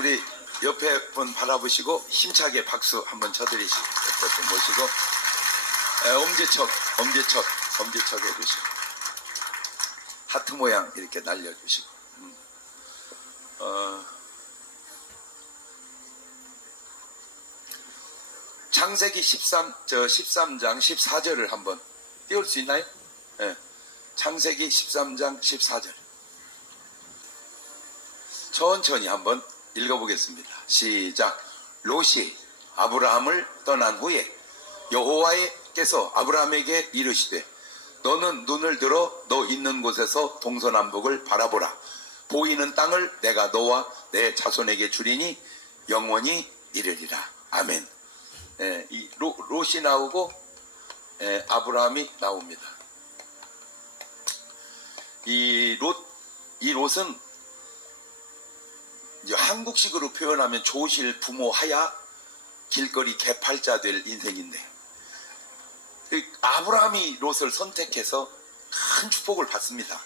우리 옆에 분 바라보시고 힘차게 박수 한번 쳐드리시고, 옆에 분 모시고, 엄지척 해주시고, 하트 모양 이렇게 날려주시고, 창세기 13장 14절을 한번 띄울 수 있나요? 네. 창세기 13장 14절. 천천히 한번 읽어보겠습니다. 시작. 롯이 아브라함을 떠난 후에 여호와께서 아브라함에게 이르시되 너는 눈을 들어 너 있는 곳에서 동서남북을 바라보라. 보이는 땅을 내가 너와 내 자손에게 주리니 영원히 이르리라. 아멘. 이 롯이 나오고 아브라함이 나옵니다. 이 롯은 이제 한국식으로 표현하면 조실 부모 하야 길거리 개팔자 될 인생인데, 아브라함이 롯을 선택해서 큰 축복을 받습니다.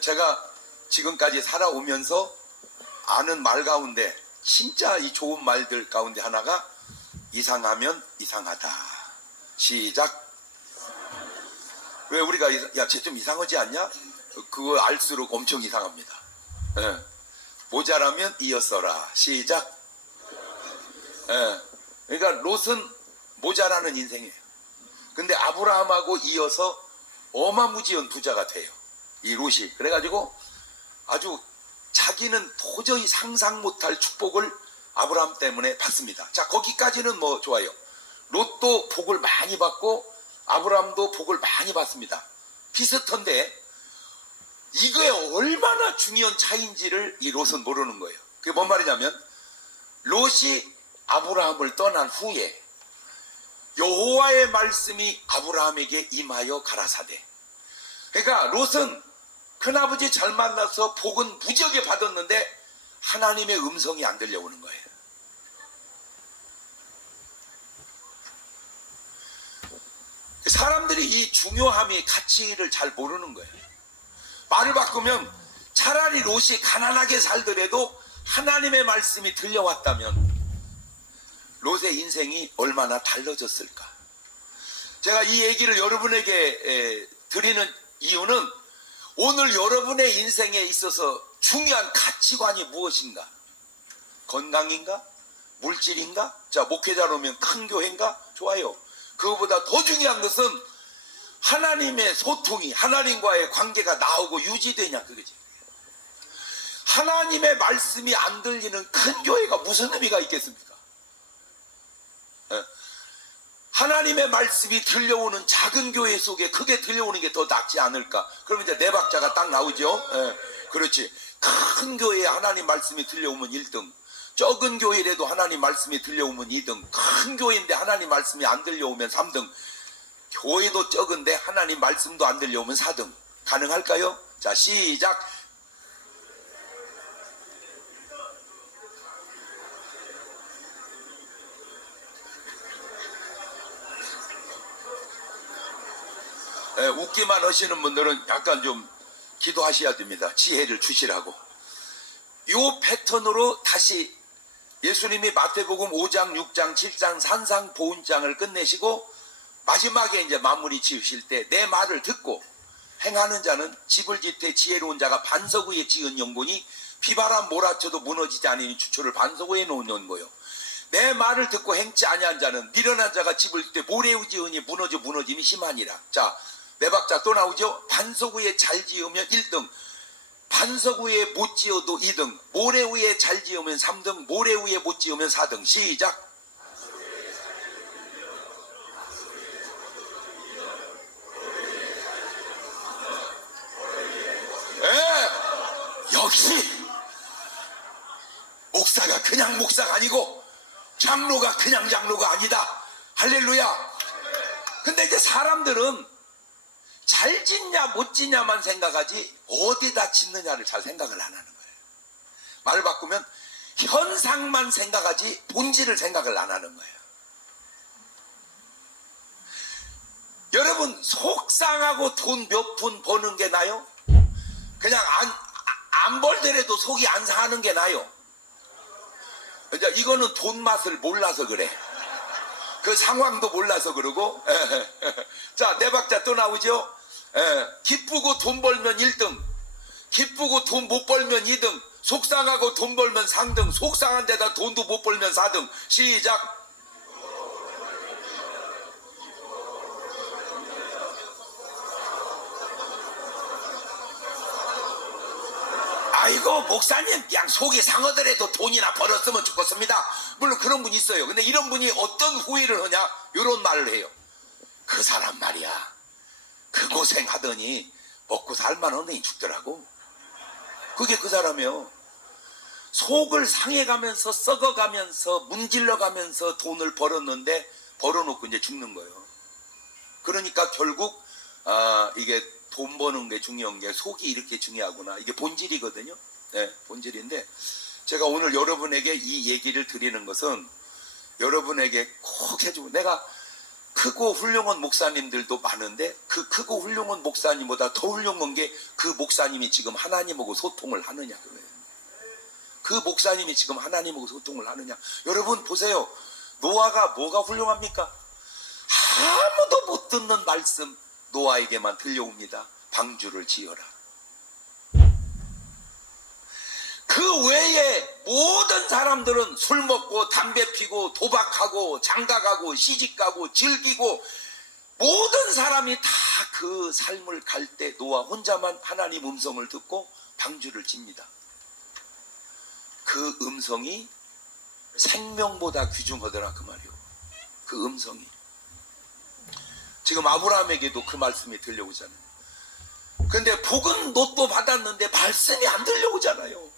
제가 지금까지 살아오면서 아는 말 가운데 진짜 이 좋은 말들 가운데 하나가 이상하면 이상하다. 시작. 왜 우리가 야, 쟤 좀 이상하지 않냐? 그거 알수록 엄청 이상합니다. 모자라면 이었어라. 시작. 그러니까 롯은 모자라는 인생이에요. 근데 아브라함하고 이어서 어마무지한 부자가 돼요, 이 롯이. 그래가지고 아주 자기는 도저히 상상 못할 축복을 아브라함 때문에 받습니다. 자, 거기까지는 뭐 좋아요. 롯도 복을 많이 받고 아브라함도 복을 많이 받습니다. 비슷한데 이거에 얼마나 중요한 차이인지를 이 롯은 모르는 거예요. 그게 뭔 말이냐면, 롯이 아브라함을 떠난 후에 여호와의 말씀이 아브라함에게 임하여 가라사대. 그러니까 롯은 큰아버지 잘 만나서 복은 무지하게 받았는데 하나님의 음성이 안 들려오는 거예요. 사람들이 이 중요함의 가치를 잘 모르는 거예요. 말을 바꾸면 차라리 롯이 가난하게 살더라도 하나님의 말씀이 들려왔다면 롯의 인생이 얼마나 달라졌을까. 제가 이 얘기를 여러분에게 드리는 이유는 오늘 여러분의 인생에 있어서 중요한 가치관이 무엇인가? 건강인가? 물질인가? 자, 목회자로 오면 큰 교회인가? 좋아요. 그거보다 더 중요한 것은 하나님의 소통이, 하나님과의 관계가 나오고 유지되냐, 그거지. 하나님의 말씀이 안 들리는 큰 교회가 무슨 의미가 있겠습니까? 하나님의 말씀이 들려오는 작은 교회 속에 크게 들려오는 게 더 낫지 않을까? 그러면 이제 네 박자가 딱 나오죠. 그렇지. 큰 교회에 하나님 말씀이 들려오면 1등, 적은 교회라도 하나님 말씀이 들려오면 2등, 큰 교회인데 하나님 말씀이 안 들려오면 3등, 교회도 적은데 하나님 말씀도 안 들려오면 4등. 가능할까요? 자, 시작. 웃기만 하시는 분들은 약간 좀 기도하셔야 됩니다. 지혜를 주시라고. 요 패턴으로 다시 예수님이 마태복음 5장, 6장, 7장 산상보훈장을 끝내시고 마지막에 이제 마무리 지으실 때 내 말을 듣고 행하는 자는 집을 짓되 지혜로운 자가 반석 위에 지은 영혼이 비바람 몰아쳐도 무너지지 않으니 주초를 반석 위에 놓는 거요. 내 말을 듣고 행치 아니한 자는 미련한 자가 집을 짓되 모래 위에 지으니 무너짐이 심하니라. 자, 네 박자 또 나오죠. 반석 위에 잘 지으면 1등, 반석 위에 못 지어도 2등, 모래 위에 잘 지으면 3등, 모래 위에 못 지으면 4등. 시작. 역시 목사가 그냥 목사가 아니고 장로가 그냥 장로가 아니다. 할렐루야. 근데 이제 사람들은 잘 짓냐 못 짓냐만 생각하지 어디다 짓느냐를 잘 생각을 안 하는 거예요. 말을 바꾸면 현상만 생각하지 본질을 생각을 안 하는 거예요. 여러분, 속상하고 돈 몇 푼 버는 게 나요? 그냥 안 벌더라도 속이 안 상하는 게 나요? 이제 이거는 돈 맛을 몰라서 그래. 그 상황도 몰라서 그러고. 자, 네 박자 또 나오죠. 기쁘고 돈 벌면 1등, 기쁘고 돈 못 벌면 2등, 속상하고 돈 벌면 3등, 속상한 데다 돈도 못 벌면 4등. 시작. 아이고 목사님 그냥 속이 상하더라도 돈이나 벌었으면 좋겠습니다. 물론 그런 분이 있어요. 근데 이런 분이 어떤 후회를 하냐, 이런 말을 해요. 그 사람 말이야, 그 고생하더니 먹고 살만하더니 죽더라고. 그게 그 사람이에요. 속을 상해가면서 썩어가면서 문질러가면서 돈을 벌었는데 벌어놓고 이제 죽는 거예요. 그러니까 결국 이게 돈 버는 게 중요한 게 속이 이렇게 중요하구나. 이게 본질이거든요. 네, 본질인데 제가 오늘 여러분에게 이 얘기를 드리는 것은 여러분에게 꼭 해주고, 내가 크고 훌륭한 목사님들도 많은데 그 크고 훌륭한 목사님보다 더 훌륭한 게 그 목사님이 지금 하나님하고 소통을 하느냐 그거예요. 그 목사님이 지금 하나님하고 소통을 하느냐. 여러분 보세요. 노아가 뭐가 훌륭합니까? 아무도 못 듣는 말씀 노아에게만 들려옵니다. 방주를 지어라. 그 외에 모든 사람들은 술 먹고 담배 피고 도박하고 장가가고 시집가고 즐기고 모든 사람이 다 그 삶을 갈 때 노아 혼자만 하나님 음성을 듣고 방주를 집니다. 그 음성이 생명보다 귀중하더라 그 말이요. 그 음성이. 지금 아브라함에게도 그 말씀이 들려오잖아요. 근데 복은 로또 받았는데 말씀이 안 들려오잖아요.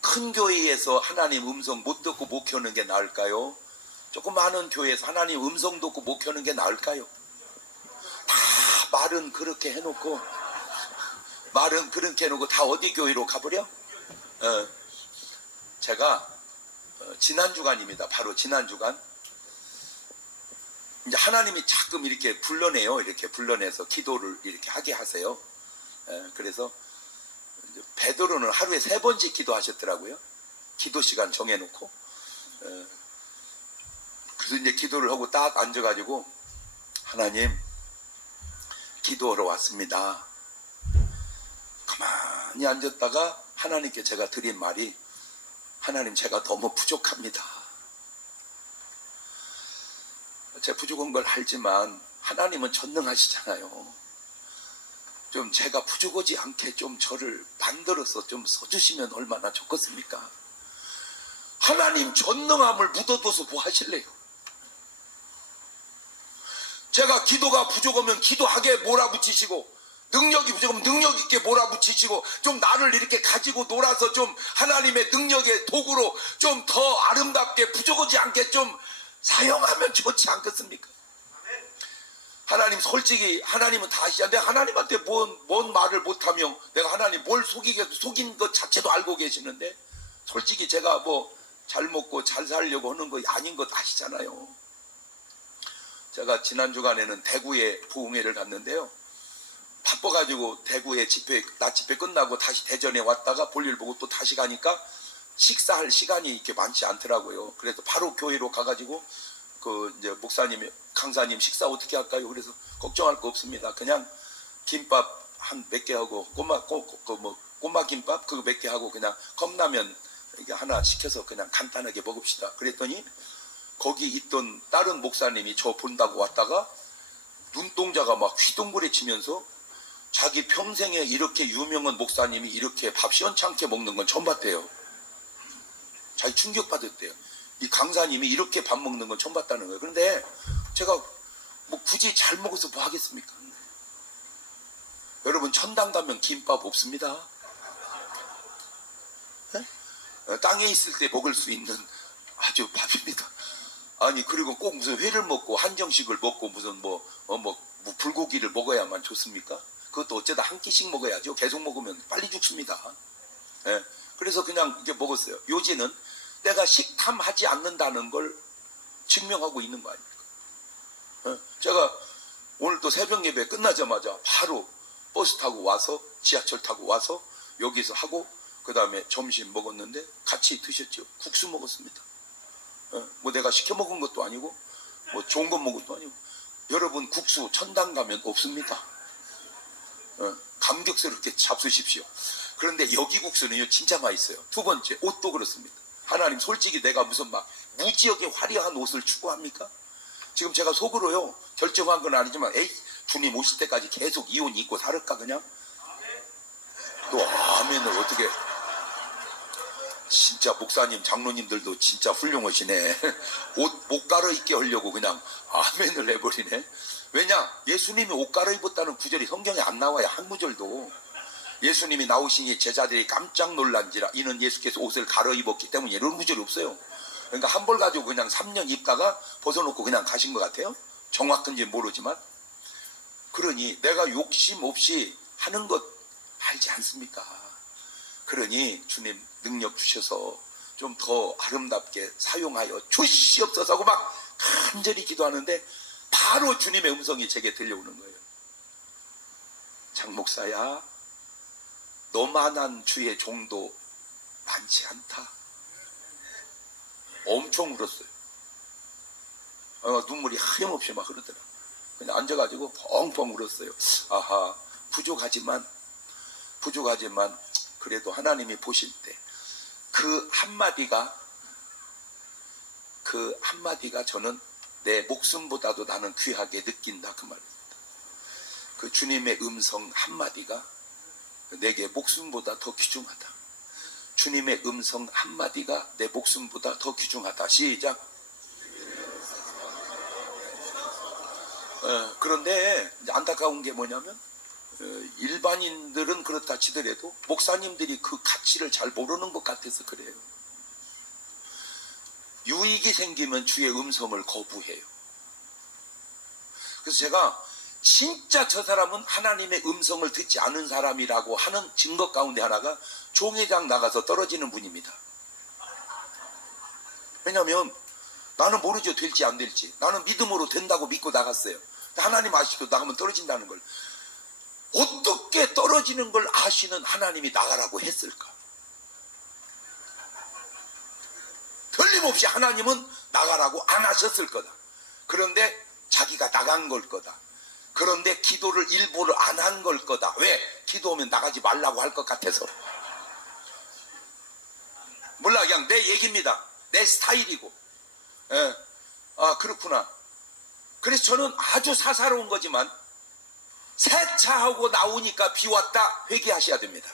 큰 교회에서 하나님 음성 못 듣고 목회하는 게 나을까요? 조금 많은 교회에서 하나님 음성 듣고 목회하는 게 나을까요? 다 말은 그렇게 해놓고 다 어디 교회로 가버려? 제가 지난 주간입니다. 바로 지난 주간 이제 하나님이 자끔 이렇게 불러내요. 이렇게 불러내서 기도를 이렇게 하게 하세요. 그래서 이제 베드로는 하루에 3번씩 기도하셨더라고요. 기도 시간 정해놓고. 그래서 이제 기도를 하고 딱 앉아가지고 하나님 기도하러 왔습니다. 가만히 앉았다가 하나님께 제가 드린 말이, 하나님 제가 너무 부족합니다. 제가 부족한 걸 알지만 하나님은 전능하시잖아요. 좀 제가 부족하지 않게 좀 저를 만들어서 좀 써주시면 얼마나 좋겠습니까? 하나님 전능함을 묻어둬서 뭐 하실래요? 제가 기도가 부족하면 기도하게 몰아붙이시고, 능력이 부족하면 능력 있게 몰아붙이시고, 좀 나를 이렇게 가지고 놀아서 좀 하나님의 능력의 도구로 좀 더 아름답게 부족하지 않게 좀 사용하면 좋지 않겠습니까? 하나님 솔직히 하나님은 다 아시잖아요. 내가 하나님한테 뭔 말을 못하며 내가 하나님 뭘 속인 것 자체도 알고 계시는데, 솔직히 제가 뭐 잘 먹고 잘 살려고 하는 거 아닌 것 아시잖아요. 제가 지난 주간에는 대구에 부흥회를 갔는데요. 바빠가지고 대구에 낮 집회 끝나고 다시 대전에 왔다가 볼일 보고 또 다시 가니까 식사할 시간이 이렇게 많지 않더라고요. 그래서 바로 교회로 가가지고 그 이제 목사님, 강사님 식사 어떻게 할까요? 그래서 걱정할 거 없습니다. 그냥 김밥 한 몇 개 하고 꼬마 김밥 그거 몇 개 하고 그냥 컵라면 이게 하나 시켜서 그냥 간단하게 먹읍시다. 그랬더니 거기 있던 다른 목사님이 저 본다고 왔다가 눈동자가 막 휘둥그레치면서 자기 평생에 이렇게 유명한 목사님이 이렇게 밥 시원찮게 먹는 건 처음 봤대요. 자기 충격받았대요. 이 강사님이 이렇게 밥 먹는 건 처음 봤다는 거예요. 그런데 제가 뭐 굳이 잘 먹어서 뭐 하겠습니까? 여러분 천당 가면 김밥 없습니다. 땅에 있을 때 먹을 수 있는 아주 밥입니다. 아니 그리고 꼭 무슨 회를 먹고 한정식을 먹고 무슨 뭐 불고기를 먹어야만 좋습니까? 그것도 어쩌다 한 끼씩 먹어야죠. 계속 먹으면 빨리 죽습니다. 그래서 그냥 이제 먹었어요. 요지는 내가 식탐하지 않는다는 걸 증명하고 있는 거 아닙니까? 제가 오늘 또 새벽 예배 끝나자마자 바로 버스 타고 와서 지하철 타고 와서 여기서 하고 그 다음에 점심 먹었는데 같이 드셨죠. 국수 먹었습니다. 뭐 내가 시켜 먹은 것도 아니고 뭐 좋은 거 먹은 것도 아니고. 여러분 국수 천당 가면 없습니다. 감격스럽게 잡수십시오. 그런데 여기 국수는요 진짜 맛있어요. 두 번째, 옷도 그렇습니다. 하나님 솔직히 내가 무슨 막 무지하게 화려한 옷을 추구합니까? 지금 제가 속으로요 결정한 건 아니지만 에이 주님 오실 때까지 계속 이 옷 입고 살을까 그냥? 또 아멘을 어떻게, 진짜 목사님 장로님들도 진짜 훌륭하시네. 옷 못 갈아입게 하려고 그냥 아멘을 해버리네. 왜냐, 예수님이 옷 갈아입었다는 구절이 성경에 안 나와요. 한 구절도. 예수님이 나오시니 제자들이 깜짝 놀란지라 이는 예수께서 옷을 갈아입었기 때문에 이런 구절이 없어요. 그러니까 한 벌 가지고 그냥 3년 입다가 벗어놓고 그냥 가신 것 같아요. 정확한지 모르지만. 그러니 내가 욕심 없이 하는 것 알지 않습니까? 그러니 주님 능력 주셔서 좀 더 아름답게 사용하여 주시옵소서 하고 막 간절히 기도하는데 바로 주님의 음성이 제게 들려오는 거예요. 장 목사야, 너만한 주의 종도 많지 않다. 엄청 울었어요. 눈물이 하염없이 막 흐르더라. 그냥 앉아가지고 펑펑 울었어요. 아하, 부족하지만 그래도 하나님이 보실 때 그 한마디가 저는 내 목숨보다도 나는 귀하게 느낀다 그 말입니다. 그 주님의 음성 한마디가 내게 목숨보다 더 귀중하다. 주님의 음성 한마디가 내 목숨보다 더 귀중하다. 시작. 그런데 안타까운 게 뭐냐면 일반인들은 그렇다 치더라도 목사님들이 그 가치를 잘 모르는 것 같아서 그래요. 유익이 생기면 주의 음성을 거부해요. 그래서 제가 진짜 저 사람은 하나님의 음성을 듣지 않은 사람이라고 하는 증거 가운데 하나가 종회장 나가서 떨어지는 분입니다. 왜냐하면 나는 모르죠, 될지 안 될지. 나는 믿음으로 된다고 믿고 나갔어요. 하나님 아시고 나가면 떨어진다는 걸. 어떻게 떨어지는 걸 아시는 하나님이 나가라고 했을까? 틀림없이 하나님은 나가라고 안 하셨을 거다. 그런데 자기가 나간 걸 거다. 그런데 기도를 일부러 안 한 걸 거다. 왜? 기도하면 나가지 말라고 할 것 같아서. 몰라, 그냥 내 얘기입니다. 내 스타일이고. 그렇구나. 그래서 저는 아주 사사로운 거지만 세차하고 나오니까 비 왔다 회개하셔야 됩니다.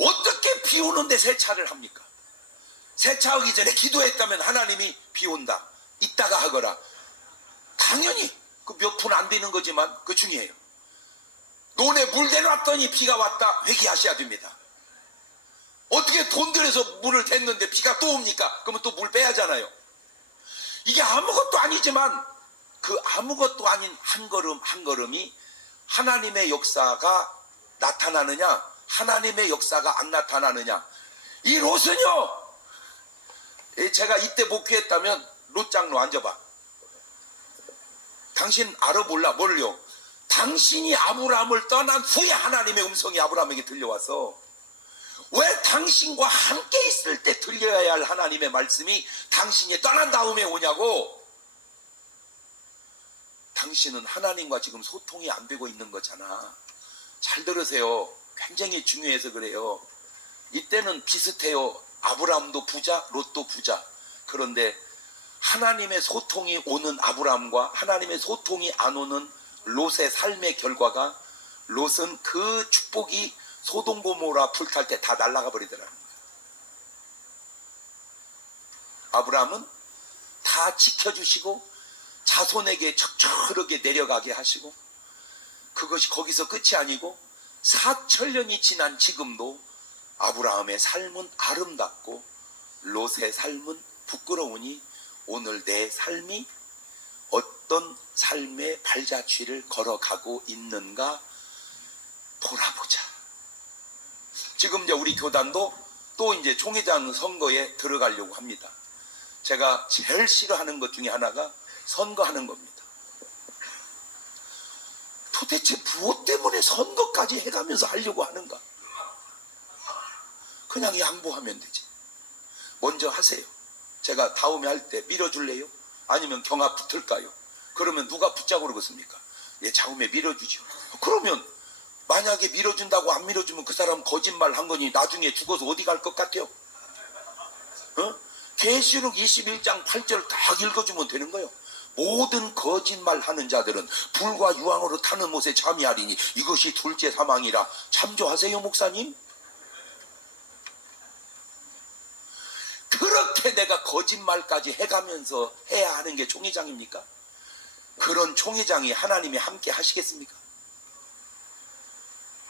어떻게 비 오는데 세차를 합니까? 세차하기 전에 기도했다면 하나님이 비 온다, 이따가 하거라. 당연히 그 몇 푼 안 되는 거지만 그 중요해요. 논에 물 대놨더니 비가 왔다 회개하셔야 됩니다. 어떻게 돈 들여서 물을 댔는데 비가 또 옵니까? 그러면 또 물 빼야 하잖아요. 이게 아무것도 아니지만 그 아무것도 아닌 한 걸음 한 걸음이 하나님의 역사가 나타나느냐 하나님의 역사가 안 나타나느냐. 이 롯은요, 제가 이때 목회했다면 롯 장로 앉아봐. 당신 알아 몰라? 뭘요? 당신이 아브라함을 떠난 후에 하나님의 음성이 아브라함에게 들려와서 왜 당신과 함께 있을 때 들려야 할 하나님의 말씀이 당신이 떠난 다음에 오냐고. 당신은 하나님과 지금 소통이 안 되고 있는 거잖아. 잘 들으세요. 굉장히 중요해서 그래요. 이때는 비슷해요. 아브라함도 부자, 롯도 부자. 그런데 하나님의 소통이 오는 아브라함과 하나님의 소통이 안 오는 롯의 삶의 결과가, 롯은 그 축복이 소돔 고모라 불탈 때 다 날아가 버리더라는 거예요. 아브라함은 다 지켜주시고 자손에게 척척하게 내려가게 하시고, 그것이 거기서 끝이 아니고 4천년이 지난 지금도 아브라함의 삶은 아름답고 롯의 삶은 부끄러우니 오늘 내 삶이 어떤 삶의 발자취를 걸어가고 있는가 돌아보자. 지금 이제 우리 교단도 또 이제 총회장 선거에 들어가려고 합니다. 제가 제일 싫어하는 것 중에 하나가 선거하는 겁니다. 도대체 무엇 때문에 선거까지 해가면서 하려고 하는가? 그냥 양보하면 되지. 먼저 하세요. 제가 다음에 할 때 밀어줄래요? 아니면 경합 붙을까요? 그러면 누가 붙자고 그러겠습니까? 예, 다음에 밀어주죠. 그러면 만약에 밀어준다고 안 밀어주면 그 사람 거짓말 한 거니 나중에 죽어서 어디 갈 것 같아요? 계시록 21장 8절 딱 읽어주면 되는 거예요. 모든 거짓말하는 자들은 불과 유황으로 타는 못에 잠이하리니 이것이 둘째 사망이라. 참조하세요, 목사님. 그렇게 내가 거짓말까지 해가면서 해야 하는 게 총회장입니까? 그런 총회장이 하나님이 함께 하시겠습니까?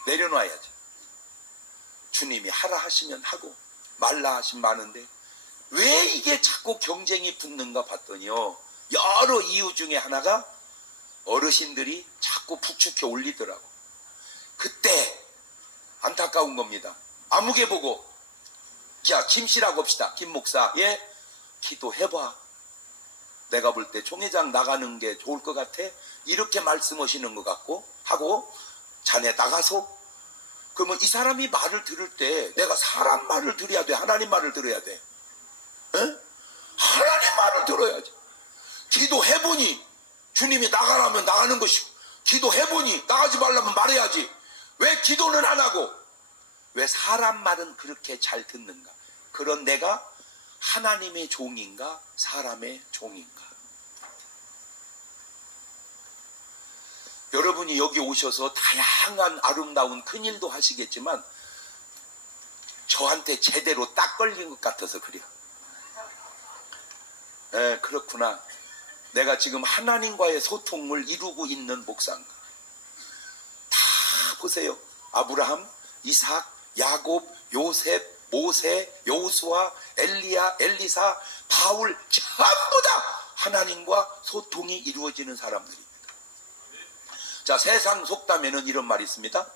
내려놔야죠. 주님이 하라 하시면 하고 말라 하시면 마는데 왜 이게 자꾸 경쟁이 붙는가 봤더니요, 여러 이유 중에 하나가 어르신들이 자꾸 북축해 올리더라고. 그때 안타까운 겁니다. 아무개 보고, 자, 김씨라고 합시다. 김 목사, 예, 기도해봐. 내가 볼 때 총회장 나가는 게 좋을 것 같아. 이렇게 말씀하시는 것 같고 하고, 자네 나가서. 그러면 이 사람이 말을 들을 때 내가 사람 말을 들어야 돼, 하나님 말을 들어야 돼? 에? 하나님 말을 들어야지. 기도해보니 주님이 나가라면 나가는 것이고, 기도해보니 나가지 말라면 말해야지. 왜 기도는 안 하고 왜 사람 말은 그렇게 잘 듣는가? 그런 내가 하나님의 종인가 사람의 종인가? 여러분이 여기 오셔서 다양한 아름다운 큰일도 하시겠지만 저한테 제대로 딱 걸린 것 같아서 그래요. 네, 그렇구나. 내가 지금 하나님과의 소통을 이루고 있는 목사인가? 다 보세요. 아브라함, 이삭, 야곱, 요셉, 모세, 여호수아, 엘리야, 엘리사, 바울 전부 다 하나님과 소통이 이루어지는 사람들입니다. 자, 세상 속담에는 이런 말이 있습니다.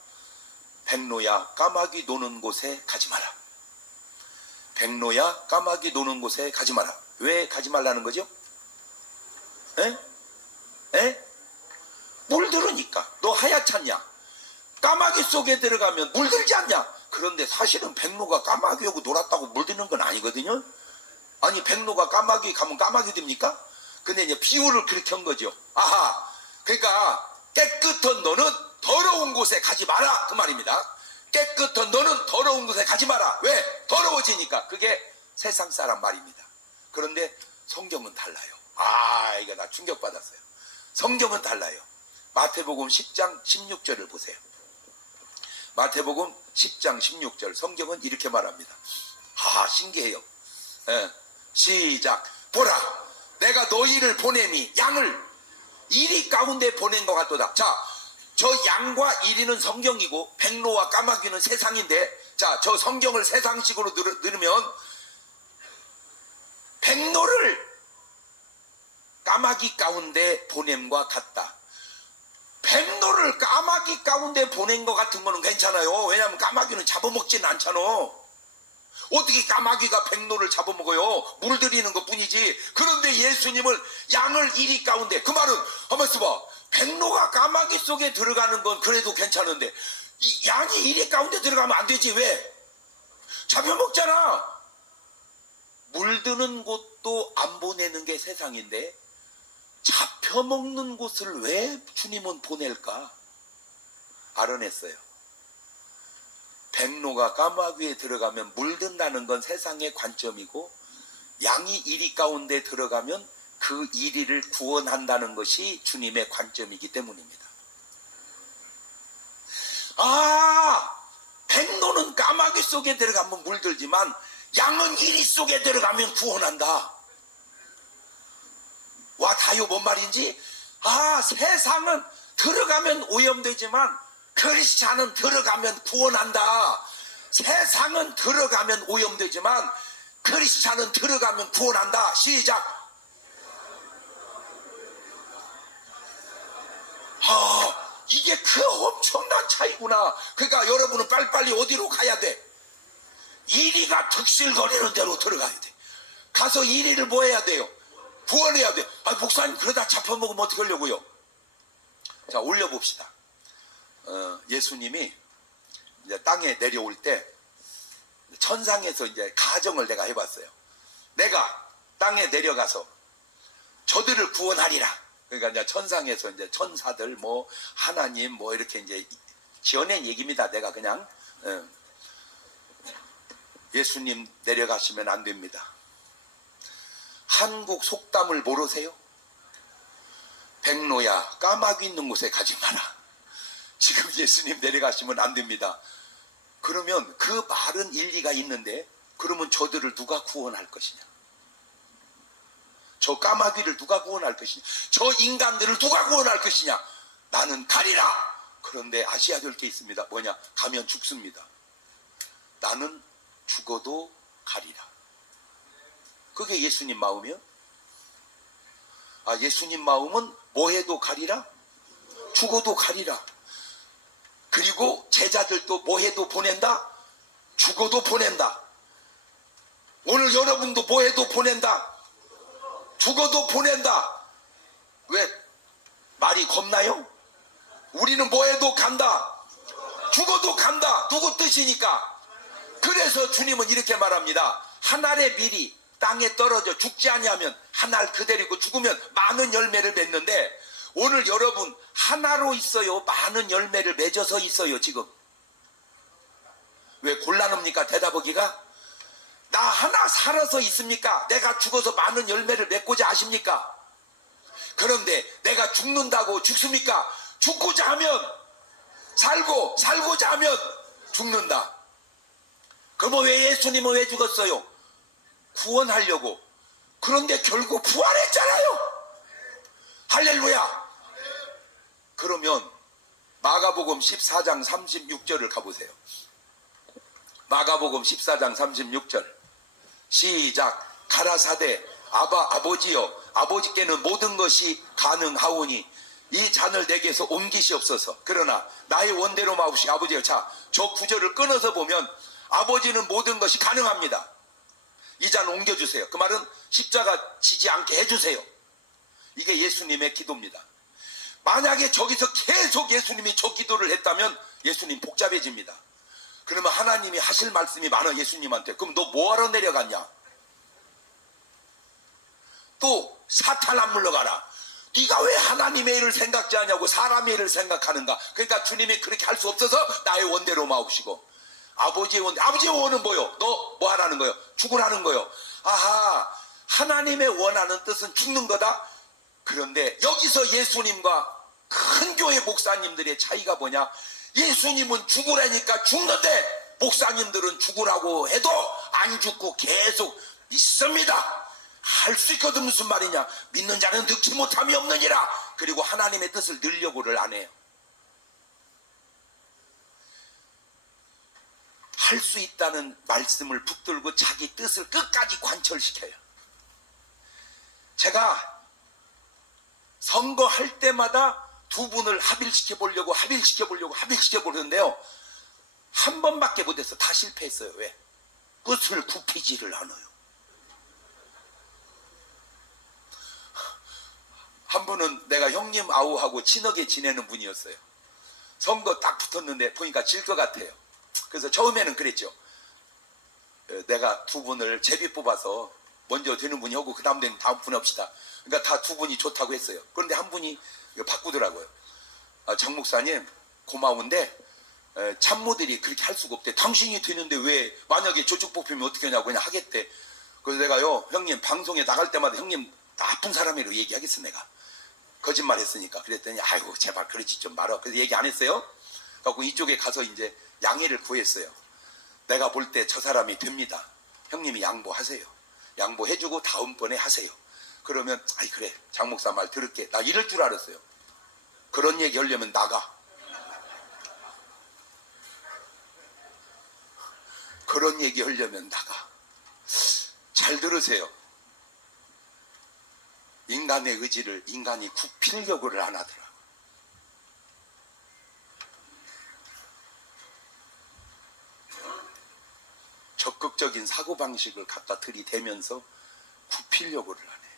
백로야 까마귀 노는 곳에 가지 마라. 백로야 까마귀 노는 곳에 가지 마라. 왜 가지 말라는 거죠? 에? 에? 물들으니까. 너 하얗잖냐? 까마귀 속에 들어가면 물들지 않냐? 그런데 사실은 백로가 까마귀하고 놀았다고 물드는 건 아니거든요. 아니, 백로가 까마귀 가면 까마귀 됩니까? 근데 이제 비유를 그렇게 한 거죠. 아하, 그러니까 깨끗한 너는 더러운 곳에 가지 마라, 그 말입니다. 깨끗한 너는 더러운 곳에 가지 마라. 왜? 더러워지니까. 그게 세상 사람 말입니다. 그런데 성경은 달라요. 아, 이거 나 충격받았어요. 성경은 달라요. 마태복음 10장 16절을 보세요. 마태복음 10장 16절 성경은 이렇게 말합니다. 아, 신기해요. 예, 시작. 보라, 내가 너희를 보내니 양을 이리 가운데 보낸 것 같도다. 자, 저 양과 이리는 성경이고 백로와 까마귀는 세상인데, 자, 저 성경을 세상식으로 들으면 백로를 까마귀 가운데 보냄과 같다. 백로를 까마귀 가운데 보낸 것 같은 거는 괜찮아요. 왜냐하면 까마귀는 잡아먹지는 않잖아. 어떻게 까마귀가 백로를 잡아먹어요? 물들이는 것 뿐이지. 그런데 예수님을 양을 이리 가운데, 그 말은 한번 써봐. 백로가 까마귀 속에 들어가는 건 그래도 괜찮은데 이 양이 이리 가운데 들어가면 안 되지. 왜? 잡아먹잖아. 물드는 곳도 안 보내는 게 세상인데 잡혀먹는 곳을 왜 주님은 보낼까? 알아냈어요. 백로가 까마귀에 들어가면 물든다는 건 세상의 관점이고, 양이 이리 가운데 들어가면 그 이리를 구원한다는 것이 주님의 관점이기 때문입니다. 아, 백로는 까마귀 속에 들어가면 물들지만 양은 이리 속에 들어가면 구원한다. 와, 다요, 뭔 말인지? 아, 세상은 들어가면 오염되지만 크리스찬은 들어가면 구원한다. 세상은 들어가면 오염되지만 크리스찬은 들어가면 구원한다. 시작. 아, 이게 그 엄청난 차이구나. 그러니까 여러분은 빨리빨리 어디로 가야 돼? 이리가 득실거리는 대로 들어가야 돼. 가서 이리를 뭐 해야 돼요? 구원해야 돼. 아, 목사님 그러다 잡혀먹으면 어떻게 하려고요? 자, 올려봅시다. 예수님이 이제 땅에 내려올 때 천상에서 이제 가정을 내가 해봤어요. 내가 땅에 내려가서 저들을 구원하리라. 그러니까 이제 천상에서 이제 천사들 뭐 하나님 뭐 이렇게 이제 지어낸 얘기입니다. 내가 그냥 예수님 내려가시면 안 됩니다. 한국 속담을 모르세요? 백로야 까마귀 있는 곳에 가지 마라. 지금 예수님 내려가시면 안 됩니다. 그러면 그 말은 일리가 있는데 그러면 저들을 누가 구원할 것이냐? 저 까마귀를 누가 구원할 것이냐? 저 인간들을 누가 구원할 것이냐? 나는 가리라. 그런데 아셔야 될 게 있습니다. 뭐냐? 가면 죽습니다. 나는 죽어도 가리라. 그게 예수님 마음이요? 아, 예수님 마음은 뭐 해도 가리라? 죽어도 가리라. 그리고 제자들도 뭐 해도 보낸다? 죽어도 보낸다. 오늘 여러분도 뭐 해도 보낸다? 죽어도 보낸다. 왜? 말이 겁나요? 우리는 뭐 해도 간다. 죽어도 간다. 누구 뜻이니까? 그래서 주님은 이렇게 말합니다. 한 알의 밀이 땅에 떨어져 죽지 아니하면 한 알 그대로고 죽으면 많은 열매를 맺는데 오늘 여러분 하나로 있어요? 많은 열매를 맺어서 있어요 지금? 왜 곤란합니까? 대답하기가? 나 하나 살아서 있습니까? 내가 죽어서 많은 열매를 맺고자 하십니까? 그런데 내가 죽는다고 죽습니까? 죽고자 하면 살고 살고자 하면 죽는다. 그러면 왜 예수님은 왜 죽었어요? 구원하려고. 그런데 결국 부활했잖아요. 할렐루야. 그러면 마가복음 14장 36절을 가보세요. 마가복음 14장 36절 시작. 가라사대 아버지여 아버지께는 모든 것이 가능하오니 이 잔을 내게서 옮기시옵소서. 그러나 나의 원대로 마옵시. 아버지여. 자, 저 구절을 끊어서 보면 아버지는 모든 것이 가능합니다. 이 잔 옮겨주세요. 그 말은 십자가 지지 않게 해주세요. 이게 예수님의 기도입니다. 만약에 저기서 계속 예수님이 저 기도를 했다면 예수님 복잡해집니다. 그러면 하나님이 하실 말씀이 많아 예수님한테. 그럼 너 뭐하러 내려갔냐? 또 사탄 안 물러가라. 네가 왜 하나님의 일을 생각지 않냐고 사람의 일을 생각하는가. 그러니까 주님이 그렇게 할 수 없어서 나의 원대로 마옵시고. 아버지의 원은 뭐요? 너 뭐 하라는 거요? 죽으라는 거요. 아하, 하나님의 원하는 뜻은 죽는 거다. 그런데 여기서 예수님과 큰 교회 목사님들의 차이가 뭐냐? 예수님은 죽으라니까 죽는데 목사님들은 죽으라고 해도 안 죽고 계속 믿습니다. 할 수 있거든. 무슨 말이냐? 믿는 자는 늙지 못함이 없느니라. 그리고 하나님의 뜻을 늘려고를 안 해요. 할 수 있다는 말씀을 붙들고 자기 뜻을 끝까지 관철시켜요. 제가 선거할 때마다 두 분을 합일시켜 보려고 하는데요. 한 번밖에 못해서 다 실패했어요. 왜? 끝을 굽히지를 않아요. 한 분은 내가 형님 아우하고 친하게 지내는 분이었어요. 선거 딱 붙었는데 보니까 질 것 같아요. 그래서 처음에는 그랬죠. 내가 두 분을 제비 뽑아서 먼저 되는 분이 하고 그 다음 되는 다음 분 합시다. 그러니까 다 두 분이 좋다고 했어요. 그런데 한 분이 바꾸더라고요. 장 목사님 고마운데 참모들이 그렇게 할 수가 없대. 당신이 되는데 왜 만약에 저쪽 뽑히면 어떻게 하냐고 그냥 하겠대. 그래서 내가요 형님 방송에 나갈 때마다 형님 나쁜 사람이라고 얘기하겠어 내가. 거짓말 했으니까. 그랬더니 아이고 제발 그러지 좀 말어. 그래서 얘기 안 했어요. 그래서 이쪽에 가서 이제 양해를 구했어요. 내가 볼 때 저 사람이 됩니다. 형님이 양보하세요. 양보해주고 다음번에 하세요. 그러면 아이 그래 장 목사 말 들을게. 나 이럴 줄 알았어요. 그런 얘기 하려면 나가. 그런 얘기 하려면 나가. 잘 들으세요. 인간의 의지를 인간이 굽히려고를 안 하더라. 적극적인 사고방식을 갖다 들이대면서 굽히려고를 하네.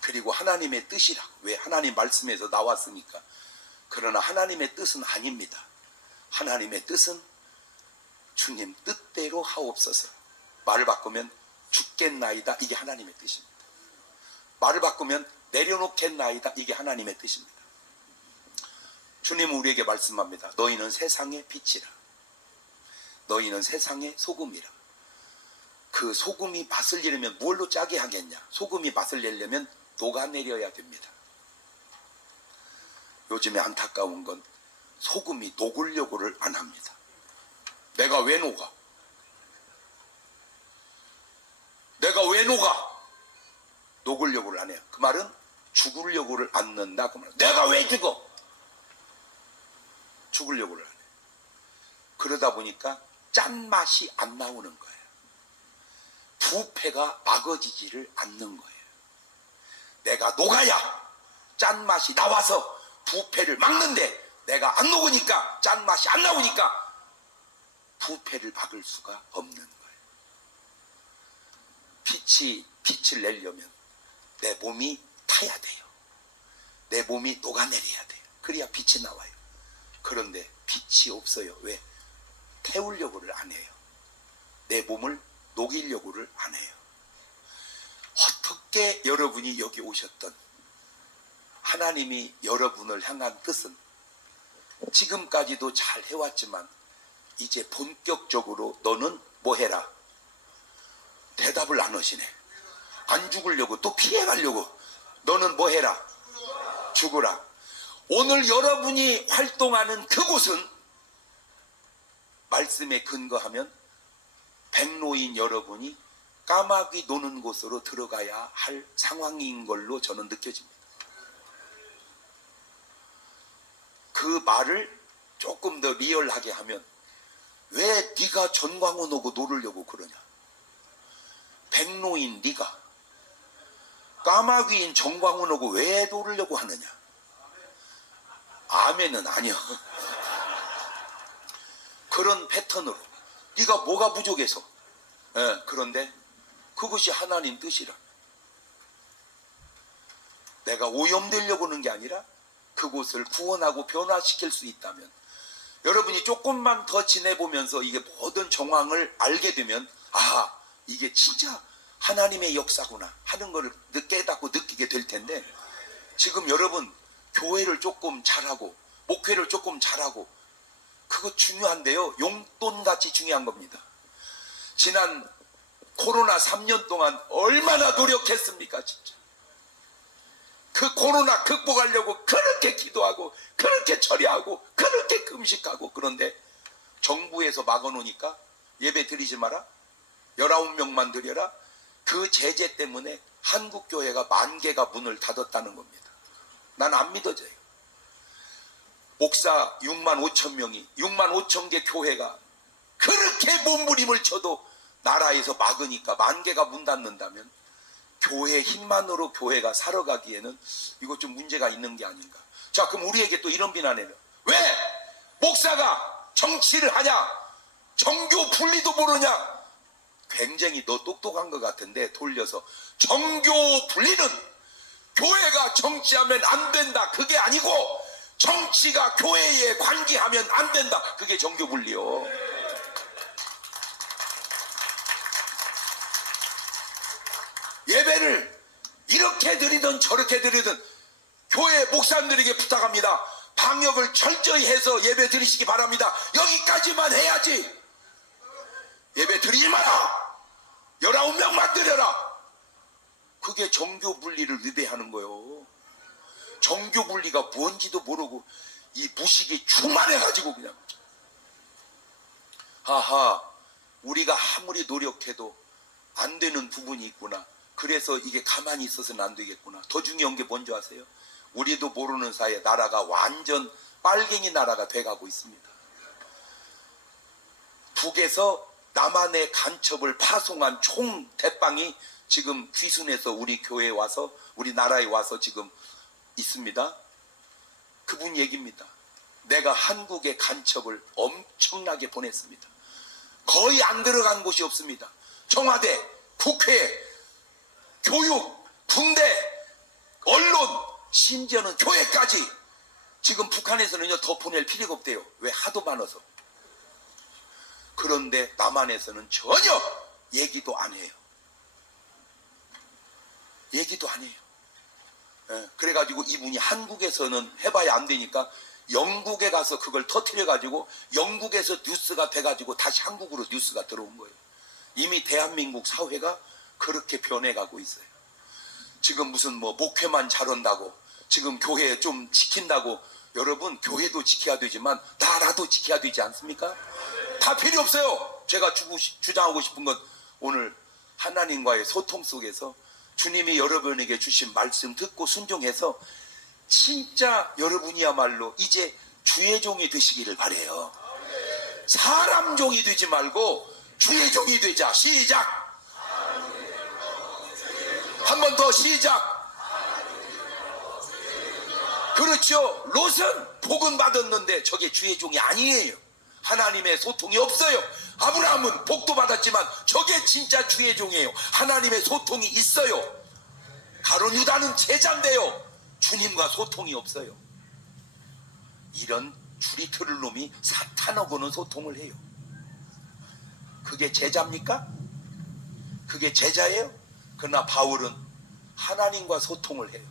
그리고 하나님의 뜻이라고. 왜? 하나님 말씀에서 나왔으니까. 그러나 하나님의 뜻은 아닙니다. 하나님의 뜻은 주님 뜻대로 하옵소서. 말을 바꾸면 죽겠나이다, 이게 하나님의 뜻입니다. 말을 바꾸면 내려놓겠나이다, 이게 하나님의 뜻입니다. 주님은 우리에게 말씀합니다. 너희는 세상의 빛이라. 너희는 세상의 소금이라. 그 소금이 맛을 내려면 뭘로 짜게 하겠냐? 소금이 맛을 내려면 녹아내려야 됩니다. 요즘에 안타까운 건 소금이 녹으려고를 안 합니다. 내가 왜 녹아? 내가 왜 녹아? 녹으려고를 안 해요. 그 말은 죽으려고를 안 넣는다, 그 말은. 내가 왜 죽어? 죽으려고를 안 해요. 그러다 보니까 짠맛이 안 나오는 거예요. 부패가 막아지지를 않는 거예요. 내가 녹아야 짠맛이 나와서 부패를 막는데, 내가 안 녹으니까, 짠맛이 안 나오니까 부패를 막을 수가 없는 거예요. 빛을 내려면 내 몸이 타야 돼요. 내 몸이 녹아내려야 돼요. 그래야 빛이 나와요. 그런데 빛이 없어요. 왜? 태우려고를 안 해요. 내 몸을 녹이려고를 안 해요. 어떻게 여러분이 여기 오셨던 하나님이 여러분을 향한 뜻은 지금까지도 잘 해왔지만 이제 본격적으로 너는 뭐 해라? 대답을 안 하시네. 안 죽으려고, 또 피해가려고. 너는 뭐 해라? 죽으라. 오늘 여러분이 활동하는 그곳은 말씀에 근거하면 백로인 여러분이 까마귀 노는 곳으로 들어가야 할 상황인 걸로 저는 느껴집니다. 그 말을 조금 더 리얼하게 하면, 왜 네가 전광훈 오고 노르려고 그러냐? 백로인 네가 까마귀인 전광훈 오고 왜 노르려고 하느냐? 아멘은 아니야. 그런 패턴으로 네가 뭐가 부족해서. 그런데 그것이 하나님 뜻이라. 내가 오염되려고 하는 게 아니라 그곳을 구원하고 변화시킬 수 있다면, 여러분이 조금만 더 지내보면서 이게 모든 정황을 알게 되면, 아, 이게 진짜 하나님의 역사구나 하는 것을 깨닫고 느끼게 될 텐데, 지금 여러분 교회를 조금 잘하고 목회를 조금 잘하고 그거 중요한데요, 용돈같이 중요한 겁니다. 지난 코로나 3년 동안 얼마나 노력했습니까? 진짜 그 코로나 극복하려고 그렇게 기도하고 그렇게 처리하고 그렇게 금식하고. 그런데 정부에서 막아놓으니까 예배 드리지 마라, 19명만 드려라. 그 제재 때문에 한국교회가 10,000개가 문을 닫았다는 겁니다. 난 안 믿어져요. 목사 65,000명이 65,000개 교회가 그렇게 몸부림을 쳐도 나라에서 막으니까 10,000개가 문 닫는다면, 교회의 힘만으로 교회가 살아가기에는 이거 좀 문제가 있는 게 아닌가. 자, 그럼 우리에게 또 이런 비난해요. 왜 목사가 정치를 하냐? 정교 분리도 모르냐? 굉장히 너 똑똑한 것 같은데 돌려서, 정교 분리는 교회가 정치하면 안 된다, 그게 아니고 정치가 교회에 관계하면 안 된다, 그게 정교 분리요. 예배를 이렇게 드리든 저렇게 드리든 교회 목사님들에게 부탁합니다. 방역을 철저히 해서 예배 드리시기 바랍니다. 여기까지만 해야지. 예배 드리지 마라. 19명만 드려라. 그게 정교 분리를 위배하는 거예요. 정교 분리가 뭔지도 모르고 이 무식이 충만해가지고 그냥. 하하, 우리가 아무리 노력해도 안 되는 부분이 있구나. 그래서 이게 가만히 있어서는 안 되겠구나. 더 중요한 게 뭔지 아세요? 우리도 모르는 사이에 나라가 완전 빨갱이 나라가 돼가고 있습니다. 북에서 남한의 간첩을 파송한 총 대빵이 지금 귀순해서 우리 교회에 와서, 우리나라에 와서 지금 있습니다. 그분 얘기입니다. 내가 한국의 간첩을 엄청나게 보냈습니다. 거의 안 들어간 곳이 없습니다. 청와대, 국회, 교육, 군대, 언론, 심지어는 교회까지 지금 북한에서는요 더 보낼 필요가 없대요. 왜? 하도 많아서. 그런데 남한에서는 전혀 얘기도 안 해요. 얘기도 안 해요. 예, 그래가지고 이분이 한국에서는 해봐야 안 되니까 영국에 가서 그걸 터뜨려가지고 영국에서 뉴스가 돼가지고 다시 한국으로 뉴스가 들어온 거예요. 이미 대한민국 사회가 그렇게 변해가고 있어요. 지금 무슨 뭐 목회만 잘한다고, 지금 교회 좀 지킨다고, 여러분 교회도 지켜야 되지만 나라도 지켜야 되지 않습니까? 다 필요 없어요. 제가 주장하고 싶은 건 오늘 하나님과의 소통 속에서 주님이 여러분에게 주신 말씀 듣고 순종해서 진짜 여러분이야말로 이제 주의 종이 되시기를 바래요. 사람 종이 되지 말고 주의 종이 되자. 시작. 한 번 더 시작. 그렇죠. 롯은 복은 받았는데 저게 주의 종이 아니에요. 하나님의 소통이 없어요. 아브라함은 복도 받았지만 저게 진짜 주의 종이에요. 하나님의 소통이 있어요. 가룟 유다는 제자인데요 주님과 소통이 없어요. 이런 줄이 틀을 놈이 사탄하고는 소통을 해요. 그게 제자입니까? 그게 제자예요? 그러나 바울은 하나님과 소통을 해요.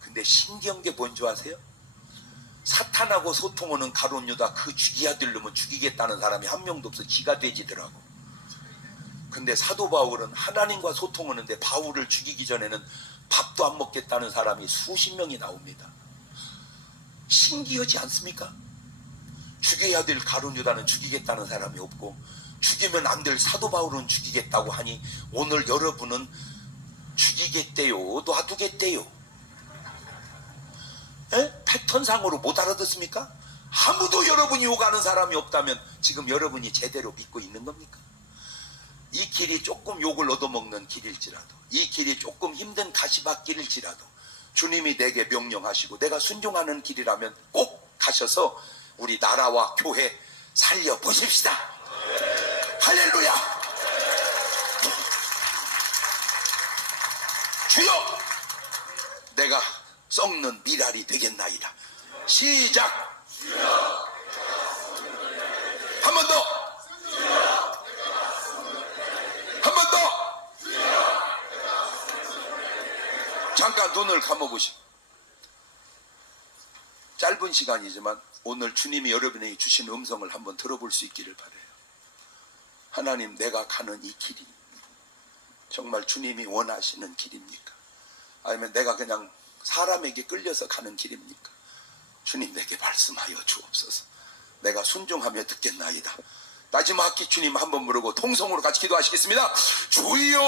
근데 신기한 게 뭔지 아세요? 사탄하고 소통하는 가룟 유다 그 죽이야 들르면 죽이겠다는 사람이 한 명도 없어. 지가 돼지더라고. 근데 사도 바울은 하나님과 소통하는데 바울을 죽이기 전에는 밥도 안 먹겠다는 사람이 수십 명이 나옵니다. 신기하지 않습니까? 죽여야 될 가룟 유다는 죽이겠다는 사람이 없고 죽이면 안 될 사도 바울은 죽이겠다고 하니 오늘 여러분은 죽이겠대요, 놔두겠대요? 에? 패턴상으로 못 알아듣습니까? 아무도 여러분이 욕하는 사람이 없다면 지금 여러분이 제대로 믿고 있는 겁니까? 이 길이 조금 욕을 얻어먹는 길일지라도, 이 길이 조금 힘든 가시밭길일지라도 주님이 내게 명령하시고 내가 순종하는 길이라면 꼭 가셔서 우리 나라와 교회 살려보십시다. 할렐루야. 주여, 내가 썩는 미랄이 되겠나이다. 시작. 한 번 더. 한 번 더. 잠깐 눈을 감아보시고 짧은 시간이지만 오늘 주님이 여러분에게 주신 음성을 한번 들어볼 수 있기를 바라요. 하나님, 내가 가는 이 길이 정말 주님이 원하시는 길입니까? 아니면 내가 그냥 사람에게 끌려서 가는 길입니까? 주님, 내게 말씀하여 주옵소서. 내가 순종하며 듣겠나이다. 마지막 학기 주님 한번 부르고 통성으로 같이 기도하시겠습니다. 주여.